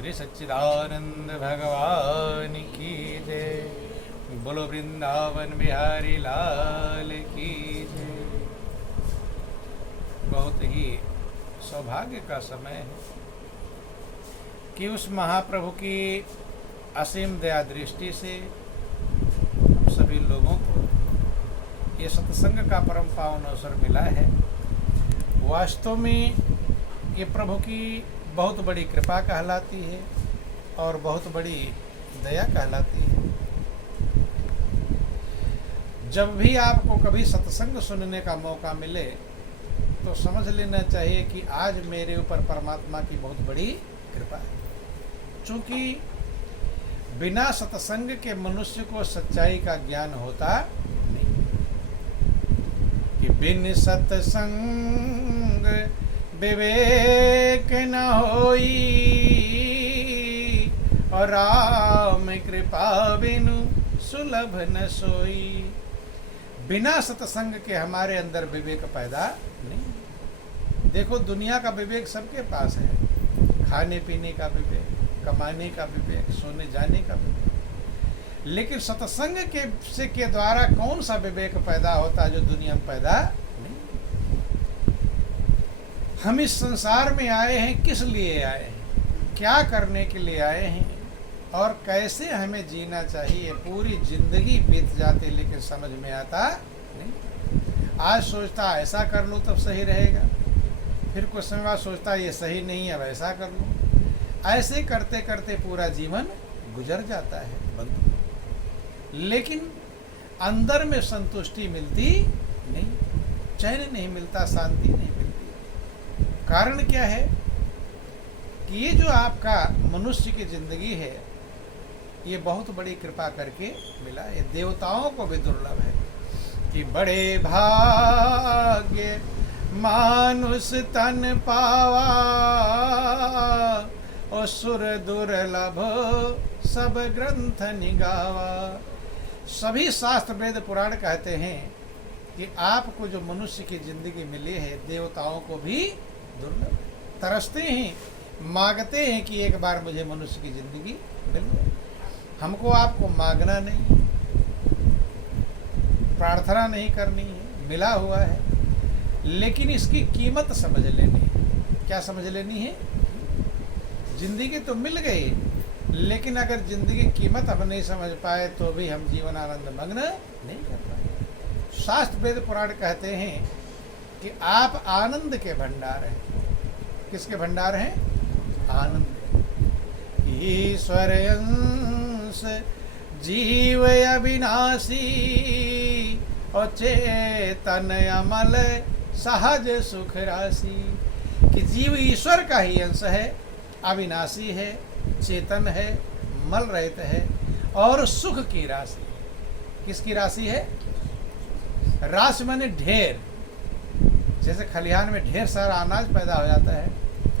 श्री सच्चिदानंद भगवान की जय। बोलो वृंदावन बिहारी लाल की जय। बहुत ही सौभाग्य का समय है कि उस महाप्रभु की असीम दया दृष्टि से हम सभी लोगों को ये सत्संग का परम पावन अवसर मिला है। वास्तव में ये प्रभु की बहुत बड़ी कृपा कहलाती है और बहुत बड़ी दया कहलाती है। जब भी आपको कभी सत्संग सुनने का मौका मिले तो समझ लेना चाहिए कि आज मेरे ऊपर परमात्मा की बहुत बड़ी कृपा है। चूँकि बिना सत्संग के मनुष्य को सच्चाई का ज्ञान होता नहीं कि बिन सत्संग विवेक न होई और राम कृपा बिनु सुलभ न सोई। बिना सत्संग के हमारे अंदर विवेक पैदा नहीं। देखो दुनिया का विवेक सबके पास है, खाने पीने का विवेक, कमाने का विवेक, सोने जाने का विवेक, लेकिन सत्संग के द्वारा कौन सा विवेक पैदा होता है जो दुनिया में पैदा नहीं। हम इस संसार में आए हैं, किस लिए आए हैं, क्या करने के लिए आए हैं और कैसे हमें जीना चाहिए, पूरी जिंदगी बीत जाती लेकिन समझ में आता नहीं। आज सोचता ऐसा कर लूँ तब सही रहेगा, फिर कुछ समय बाद सोचता ये सही नहीं है, अब ऐसा कर लूँ। ऐसे करते करते पूरा जीवन गुजर जाता है बंधु, लेकिन अंदर में संतुष्टि मिलती नहीं, चैन नहीं मिलता, शांति नहीं मिलती। कारण क्या है कि ये जो आपका मनुष्य की जिंदगी है ये बहुत बड़ी कृपा करके मिला है। देवताओं को भी दुर्लभ है कि बड़े भाग्य मानुष तन पावा और सुर दुर्लभ सब ग्रंथ निगावा। सभी शास्त्र वेद पुराण कहते हैं कि आपको जो मनुष्य की जिंदगी मिली है देवताओं को भी दुर्लभ, तरसते हैं, मांगते हैं कि एक बार मुझे मनुष्य की जिंदगी मिल जाए। हमको आपको मांगना नहीं, प्रार्थना नहीं करनी है, मिला हुआ है, लेकिन इसकी कीमत समझ लेनी है। क्या समझ लेनी है? जिंदगी तो मिल गई, लेकिन अगर जिंदगी की कीमत हम नहीं समझ पाए तो भी हम जीवन आनंद मग्न नहीं कर पाए। शास्त्र वेद पुराण कहते हैं कि आप आनंद के भंडार हैं। किसके भंडार हैं? आनंद। ईश्वर अंश जीव अविनाशी और चेतन अमल सहज सुख राशि। कि जीव ईश्वर का ही अंश है, अविनाशी है, चेतन है, मल रहित है और सुख की राशि। किसकी राशि है? राशि माने ढेर। जैसे खलिहान में ढेर सारा अनाज पैदा हो जाता है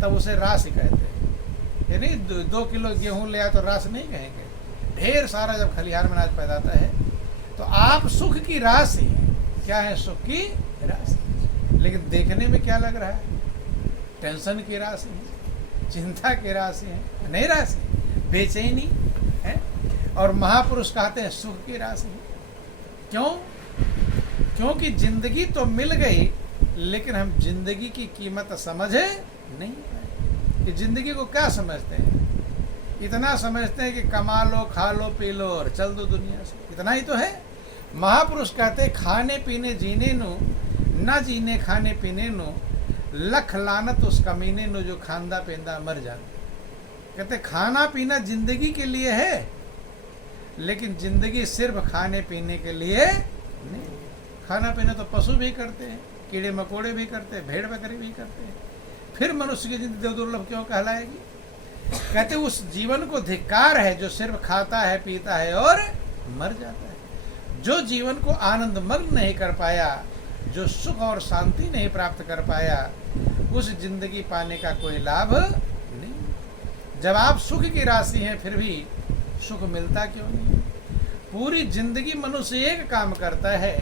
तब उसे राशि कहते हैं। यानी 2 किलो गेहूं ले आए तो राशि नहीं कहेंगे। ढेर सारा जब खलिहान में अनाज पैदा होता है तो आप सुख की राशि हैं। क्या है? सुख की राशि। लेकिन देखने में क्या लग रहा है? टेंशन की राशि है, चिंता की राशि है, नहीं राशि, बेचैनी है। और महापुरुष कहते हैं सुख की राशि है। क्यों? क्योंकि जिंदगी तो मिल गई लेकिन हम जिंदगी की कीमत समझे नहीं पाए। कि जिंदगी को क्या समझते हैं? इतना समझते हैं कि कमा लो, खा लो, पी लो और चल दो दुनिया से, इतना ही तो है। महापुरुष कहते हैं खाने पीने जीने नु, ना जीने खाने पीने नु, लख लानत उस कमीने नु जो खांदा पेंदा मर जाना। कहते खाना पीना जिंदगी के लिए है, लेकिन जिंदगी सिर्फ खाने पीने के लिए नहीं। खाना पीना तो पशु भी करते हैं, कीड़े मकोड़े भी करते हैं, भेड़ बकरी भी करते हैं, फिर मनुष्य की जिंदगी दुर्लभ क्यों कहलाएगी? कहते उस जीवन को धिक्कार है जो सिर्फ खाता है, पीता है और मर जाता है। जो जीवन को आनंद मग्न नहीं कर पाया, जो सुख और शांति नहीं प्राप्त कर पाया, उस जिंदगी पाने का कोई लाभ नहीं। जब आप सुख की राशि हैं फिर भी सुख मिलता क्यों नहीं? पूरी जिंदगी मनुष्य एक काम करता है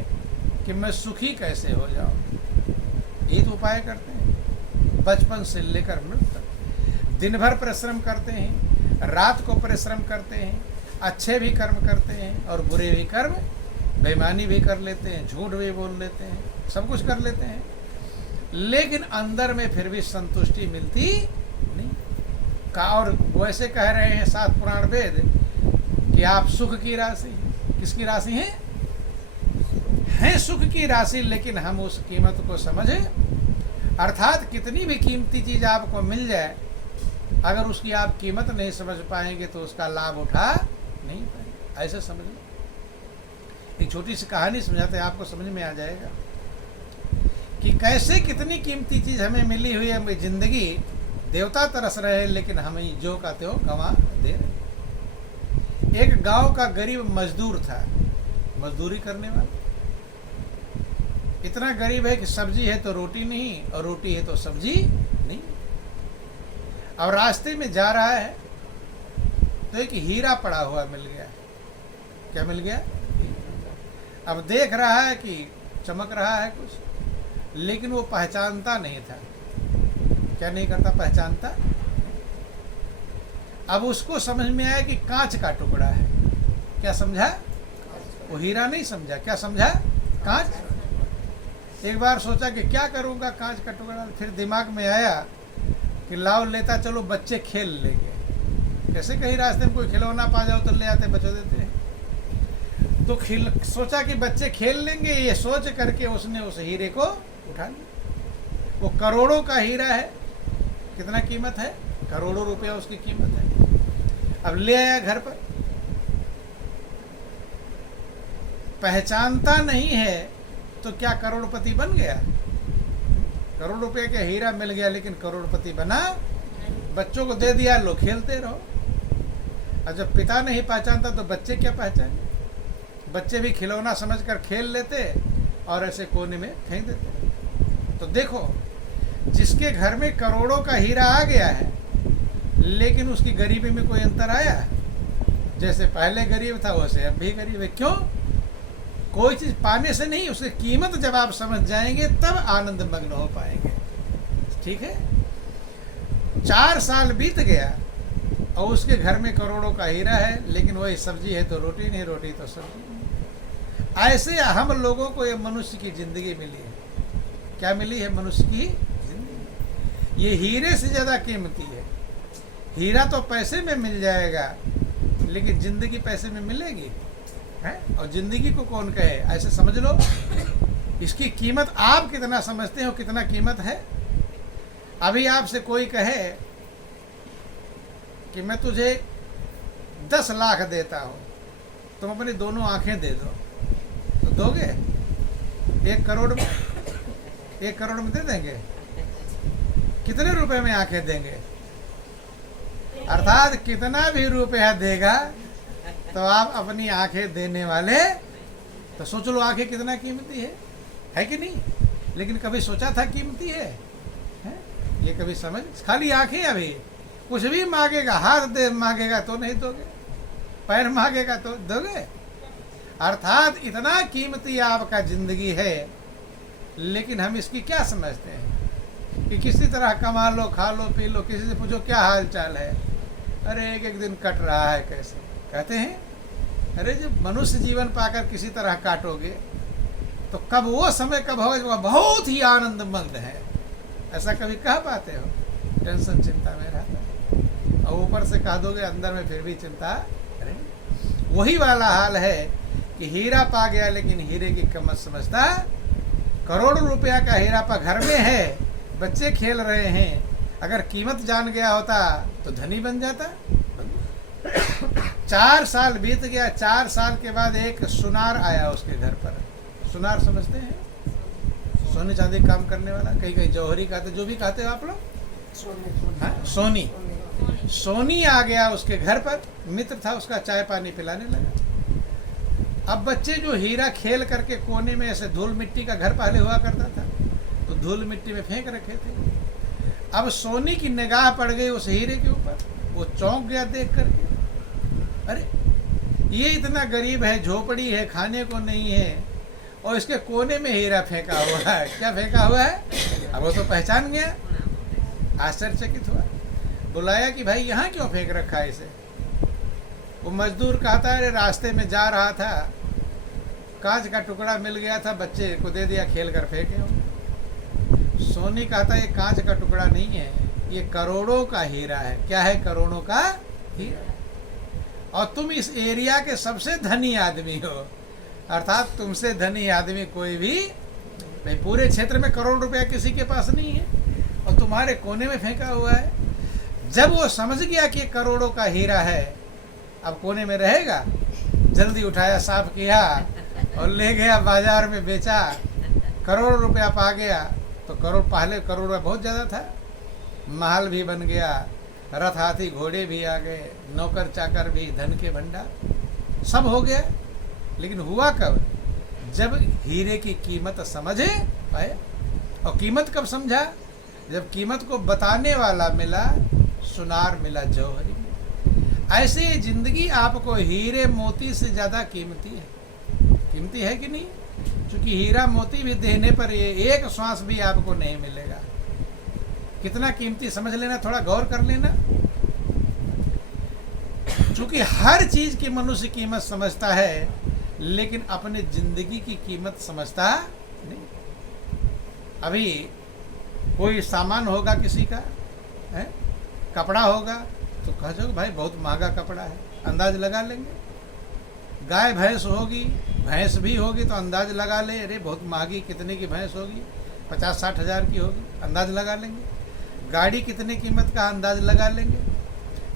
कि मैं सुखी कैसे हो जाऊं। ये तो उपाय करते हैं बचपन से लेकर मृत्यु तक। दिन भर परिश्रम करते हैं, रात को परिश्रम करते हैं, अच्छे भी कर्म करते हैं और बुरे भी कर्म, बेईमानी भी कर लेते हैं, झूठ भी बोल लेते हैं, सब कुछ कर लेते हैं, लेकिन अंदर में फिर भी संतुष्टि मिलती नहीं। और वैसे कह रहे हैं सात पुराण वेद कि आप सुख की राशि, किसकी राशि हैं सुख की राशि, लेकिन हम उस कीमत को समझे, अर्थात कितनी भी कीमती चीज आपको मिल जाए, अगर उसकी आप कीमत नहीं समझ पाएंगे तो उसका लाभ उठा नहीं पाएंगे। ऐसे समझ लो। एक छोटी सी कहानी समझाते हैं, आपको समझ में आ जाएगा कि कैसे कितनी कीमती चीज हमें मिली हुई है। जिंदगी देवता तरस रहे, लेकिन हमें जो का त्यों गंवा दे रहे। एक गांव का गरीब मजदूर था, मजदूरी करने वाला, इतना गरीब है कि सब्जी है तो रोटी नहीं, और रोटी है तो सब्जी नहीं। अब रास्ते में जा रहा है तो एक हीरा पड़ा हुआ मिल गया। क्या मिल गया? अब देख रहा है कि चमक रहा है कुछ, लेकिन वो पहचानता नहीं था। क्या नहीं करता? पहचानता। अब उसको समझ में आया कि कांच का टुकड़ा है। क्या समझा? वो हीरा नहीं समझा। क्या समझा? कांच। एक बार सोचा कि क्या करूंगा कांच का टुकड़ा, फिर दिमाग में आया कि लाओ लेता चलो बच्चे खेल लेंगे। कैसे कहीं रास्ते में कोई खिलौना पा जाओ तो ले आते, बचा देते हैं। तो सोचा कि बच्चे खेल लेंगे, ये सोच करके उसने उस हीरे को उठा लिया। वो करोड़ों का हीरा है। कितना कीमत है? करोड़ों रुपया उसकी कीमत है। अब ले आया घर पर, पहचानता नहीं है तो क्या करोड़पति बन गया? करोड़ रुपए का हीरा मिल गया, लेकिन करोड़पति बना? बच्चों को दे दिया, लो खेलते रहो। और जब पिता नहीं पहचानता तो बच्चे क्या पहचाने? बच्चे भी खिलौना समझकर खेल लेते और ऐसे कोने में फेंक देते। तो देखो, जिसके घर में करोड़ों का हीरा आ गया है, लेकिन उसकी गरीबी में कोई अंतर आया? जैसे पहले गरीब था वैसे अब भी गरीब है। क्यों? कोई चीज पाने से नहीं, उसकी कीमत जब आप समझ जाएंगे तब आनंद मग्न हो पाएंगे। ठीक है? 4 साल बीत गया और उसके घर में करोड़ों का हीरा है, लेकिन वही सब्जी है तो रोटी नहीं, रोटी तो सब्जी नहीं। ऐसे हम लोगों को ये मनुष्य की जिंदगी मिली है। क्या मिली है? मनुष्य की जिंदगी। ये हीरे से ज्यादा कीमती है। हीरा तो पैसे में मिल जाएगा, लेकिन जिंदगी पैसे में मिलेगी है? और जिंदगी को कौन कहे? ऐसे समझ लो, इसकी कीमत आप कितना समझते हो, कितना कीमत है। अभी आपसे कोई कहे कि मैं तुझे 10 लाख देता हूं, तुम अपनी दोनों आंखें दे दो, तो दोगे? 1 करोड़ में, 1 करोड़ में दे देंगे? कितने रुपए में आंखें देंगे? अर्थात कितना भी रुपया देगा तो आप अपनी आंखें देने वाले, तो सोच लो आंखें कितना कीमती है कि नहीं? लेकिन कभी सोचा था कीमती है? ये कभी समझ? खाली आंखें। अभी कुछ भी मांगेगा, हाथ दे मांगेगा तो नहीं दोगे, पैर मांगेगा तो दोगे। अर्थात इतना कीमती आपका जिंदगी है, लेकिन हम इसकी क्या समझते हैं कि किसी तरह कमा लो, खा लो, पी लो, किसी से पूछो क्या हाल चाल है, अरे एक दिन कट रहा है कैसे, कहते हैं। अरे जब मनुष्य जीवन पाकर किसी तरह काटोगे तो कब वो समय कब होगा जब बहुत ही आनंद मग्न है, ऐसा कभी कह पाते हो? टेंशन चिंता में रहता है, और ऊपर से कह दोगे अंदर में फिर भी चिंता। अरे वही वाला हाल है कि हीरा पा गया, लेकिन हीरे की कीमत समझता। करोड़ों रुपया का हीरा पा घर में है, बच्चे खेल रहे हैं, अगर कीमत जान गया होता तो धनी बन जाता। 4 साल बीत गया। 4 साल के बाद एक सुनार आया उसके घर पर। सुनार समझते हैं? सोने चांदी काम करने वाला, कहीं कहीं जौहरी कहते, जो भी कहते हो आप लोग। सोनी। सोनी आ गया उसके घर पर, मित्र था उसका, चाय पानी पिलाने लगा। अब बच्चे जो हीरा खेल करके कोने में ऐसे धूल मिट्टी का घर पहले हुआ करता था, तो धूल मिट्टी में फेंक रखे थे। अब सोनी की निगाह पड़ गई उस हीरे के ऊपर, वो चौंक गया देख करके। अरे ये इतना गरीब है, झोपड़ी है, खाने को नहीं है, और इसके कोने में हीरा फेंका हुआ है। क्या फेंका हुआ है? अब वो तो पहचान गया, आश्चर्यचकित हुआ। बुलाया कि भाई यहाँ क्यों फेंक रखा है इसे। वो मजदूर कहता है अरे रास्ते में जा रहा था, कांच का टुकड़ा मिल गया था, बच्चे को दे दिया, खेल कर फेंके हो। सोनी कहता है ये कांच का टुकड़ा नहीं है, ये करोड़ों का हीरा है। क्या है? करोड़ों का हीरा। और तुम इस एरिया के सबसे धनी आदमी हो, अर्थात तुमसे धनी आदमी कोई भी भाई, पूरे क्षेत्र में करोड़ रुपया किसी के पास नहीं है और तुम्हारे कोने में फेंका हुआ है। जब वो समझ गया कि करोड़ों का हीरा है, अब कोने में रहेगा, जल्दी उठाया, साफ किया और ले गया बाजार में बेचा, करोड़ रुपया पा गया। तो करोड़, पहले करोड़ रुपया बहुत ज़्यादा था, महल भी बन गया, रथ हाथी घोड़े भी आ गए, नौकर चाकर भी, धन के भंडार सब हो गया। लेकिन हुआ कब? जब हीरे की कीमत समझे पाए। और कीमत कब समझा? जब कीमत को बताने वाला मिला, सुनार मिला जौहरी में। ऐसे जिंदगी आपको हीरे मोती से ज़्यादा कीमती है। कीमती है कि नहीं? क्योंकि हीरा मोती भी देने पर ये एक श्वास भी आपको नहीं मिलेगा। कितना कीमती समझ लेना, थोड़ा गौर कर लेना। क्योंकि हर चीज की मनुष्य कीमत समझता है, लेकिन अपने जिंदगी की कीमत समझता नहीं। अभी कोई सामान होगा किसी का है, कपड़ा होगा, तो कह जो भाई बहुत महंगा कपड़ा है, अंदाज लगा लेंगे। गाय भैंस होगी, भैंस भी होगी तो अंदाज लगा ले, अरे बहुत महंगी, कितने की भैंस होगी, 50-60 हज़ार की होगी, अंदाज लगा लेंगे। गाड़ी कितने कीमत का, अंदाज लगा लेंगे।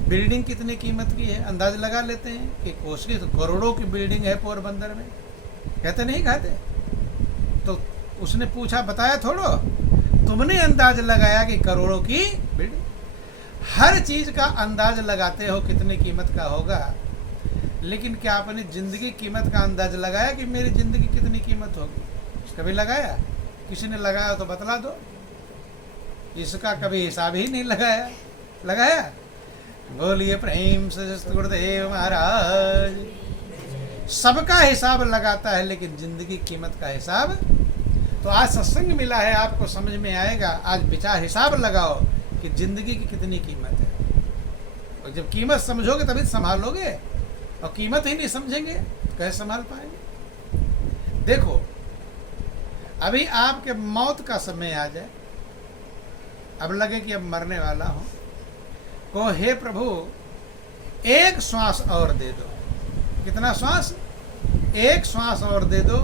बिल्डिंग कितने कीमत की है, अंदाज लगा लेते हैं कि कोशिश तो करोड़ों की बिल्डिंग है पोरबंदर में, कहते नहीं कहते। तो उसने पूछा, बताया थोड़ो, तुमने अंदाज लगाया कि करोड़ों की बिल्डिंग। हर चीज का अंदाज लगाते हो कितने कीमत का होगा, लेकिन क्या आपने जिंदगी कीमत का अंदाज लगाया कि मेरी जिंदगी कितनी कीमत होगी? कभी लगाया? किसी ने लगाया तो बतला दो। इसका कभी हिसाब ही नहीं लगाया। लगाया? बोलिए प्रेम से गुरुदेव महाराज। सबका हिसाब लगाता है, लेकिन जिंदगी कीमत का हिसाब। तो आज सत्संग मिला है, आपको समझ में आएगा। आज विचार हिसाब लगाओ कि जिंदगी की कितनी कीमत है। और जब कीमत समझोगे तभी संभालोगे, और कीमत ही नहीं समझेंगे तो कैसे संभाल पाएंगे? देखो, अभी आपके मौत का समय आ जाए, अब लगे कि अब मरने वाला हूं, को हे प्रभु एक श्वास और दे दो। कितना श्वास? एक श्वास और दे दो।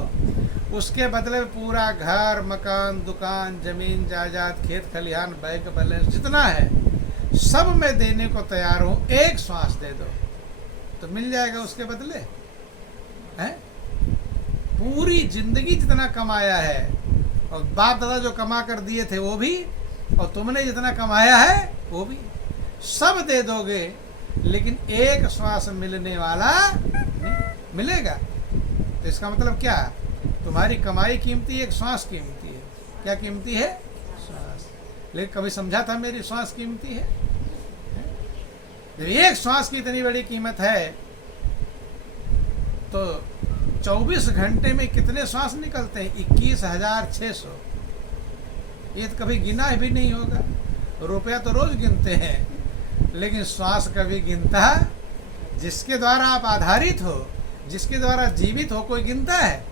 उसके बदले में पूरा घर, मकान, दुकान, जमीन जायदाद, खेत खलिहान, बैंक बैलेंस जितना है सब मैं देने को तैयार हूं, एक श्वास दे दो। तो मिल जाएगा उसके बदले है? पूरी जिंदगी जितना कमाया है, और बाप दादा जो कमा कर दिए थे वो भी, और तुमने जितना कमाया है वो भी, सब दे दोगे, लेकिन एक श्वास मिलने वाला नहीं मिलेगा। तो इसका मतलब क्या? तुम्हारी कमाई कीमती, एक श्वास कीमती है। क्या कीमती है? श्वास। लेकिन कभी समझा था मेरी श्वास कीमती है? जब एक श्वास की इतनी बड़ी कीमत है, तो 24 घंटे में कितने श्वास निकलते हैं? 21,600। ये तो कभी गिना भी नहीं होगा। रुपया तो रोज गिनते हैं, लेकिन श्वास कभी गिनता? जिसके द्वारा आप आधारित हो, जिसके द्वारा जीवित हो, कोई गिनता है?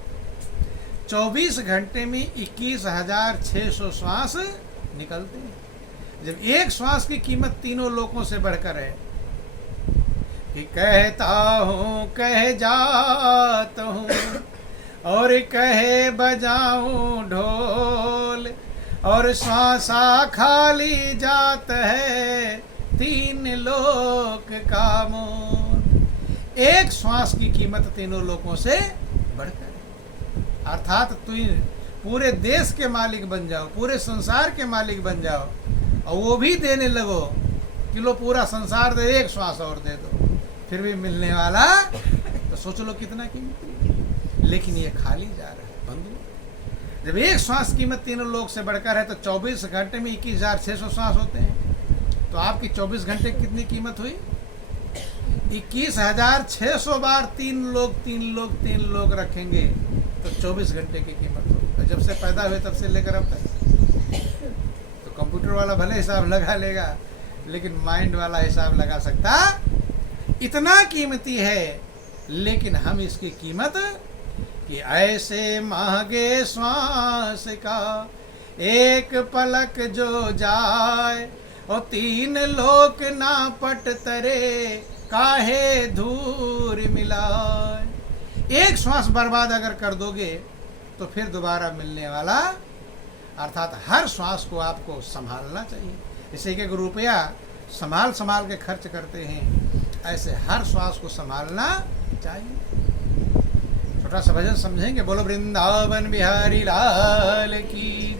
24 घंटे में 21,600 श्वास निकलते हैं। जब एक श्वास की कीमत तीनों लोकों से बढ़कर है कि कहता हूँ कह जाता हूँ और कहे बजाऊं ढोल, और श्वासा खाली जात है तीन लोक का मोल। एक श्वास की कीमत तीनों लोकों से बढ़कर। अर्थात तुम पूरे देश के मालिक बन जाओ, पूरे संसार के मालिक बन जाओ, और वो भी देने लगो कि लो पूरा संसार दे, एक श्वास और दे दो, फिर भी मिलने वाला, तो सोच लो कितना कीमती। लेकिन ये खाली जा रहा है बंधु। जब एक श्वास कीमत तीनों लोग से बढ़कर है, तो 24 घंटे में 21,600 श्वास होते हैं। तो आपकी 24 घंटे की कितनी कीमत हुई? 21,600 बार तीन लोग रखेंगे तो 24 घंटे की कीमत होगी। जब से पैदा हुए तब से लेकर अब तक। तो कंप्यूटर वाला भले हिसाब लगा लेगा, लेकिन माइंड वाला हिसाब लगा सकता इतना कीमती है, लेकिन हम इसकी कीमत कि ऐसे महंगे श्वास का एक पलक जो जाए और 3 लोक ना पट तरे काहे धूर मिलाए। एक श्वास बर्बाद अगर कर दोगे तो फिर दोबारा मिलने वाला, अर्थात हर श्वास को आपको संभालना चाहिए। इसे एक रुपया संभाल संभाल के खर्च करते हैं, ऐसे हर श्वास को संभालना चाहिए। छोटा सा भजन समझेंगे। बोलो वृंदावन बिहारी लाल की।